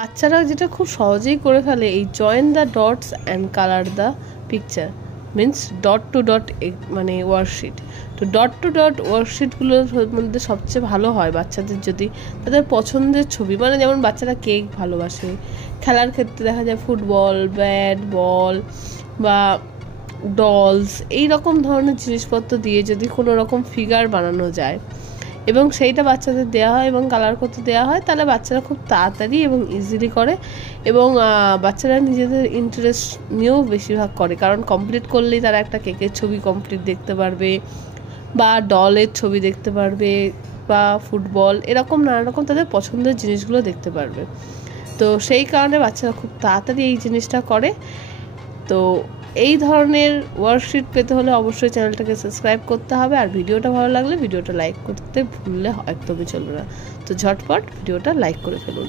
বাচ্চারা যেটা খুব সহজেই করে ফেলে, এই join the dots and colour the picture, means dot to dot, মানে ওয়ার্কশিট। তো ডট টু ডট ওয়ার্কশিটগুলোর মধ্যে সবচেয়ে ভালো হয় বাচ্চাদের যদি তাদের পছন্দের ছবি, মানে যেমন বাচ্চারা কেক ভালোবাসে, খেলার ক্ষেত্রে দেখা যায় ফুটবল, ব্যাট বল বা ডলস, এই রকম ধরনের জিনিসপত্র দিয়ে যদি কোনো রকম ফিগার বানানো যায় এবং সেইটা বাচ্চাদের দেওয়া হয় এবং কালার করতে দেওয়া হয়, তাহলে বাচ্চারা খুব তাড়াতাড়ি এবং ইজিলি করে এবং বাচ্চারা নিজেদের ইন্টারেস্ট নিয়েও বেশিরভাগ করে, কারণ কমপ্লিট করলেই তারা একটা কেকের ছবি কমপ্লিট দেখতে পারবে বা ডলের ছবি দেখতে পারবে বা ফুটবল, এরকম নানা রকম তাদের পছন্দের জিনিসগুলো দেখতে পারবে। তো সেই কারণে বাচ্চারা খুব তাড়াতাড়ি এই জিনিসটা করে। তো এই ধরনের ওয়ার্কশিট পেতে হলে অবশ্যই চ্যানেলটাকে সাবস্ক্রাইব করতে হবে, আর ভিডিওটা ভালো লাগলে ভিডিওটা লাইক করতে ভুললে একদমই চলবে না। তো ঝটপট ভিডিওটা লাইক করে ফেলুন।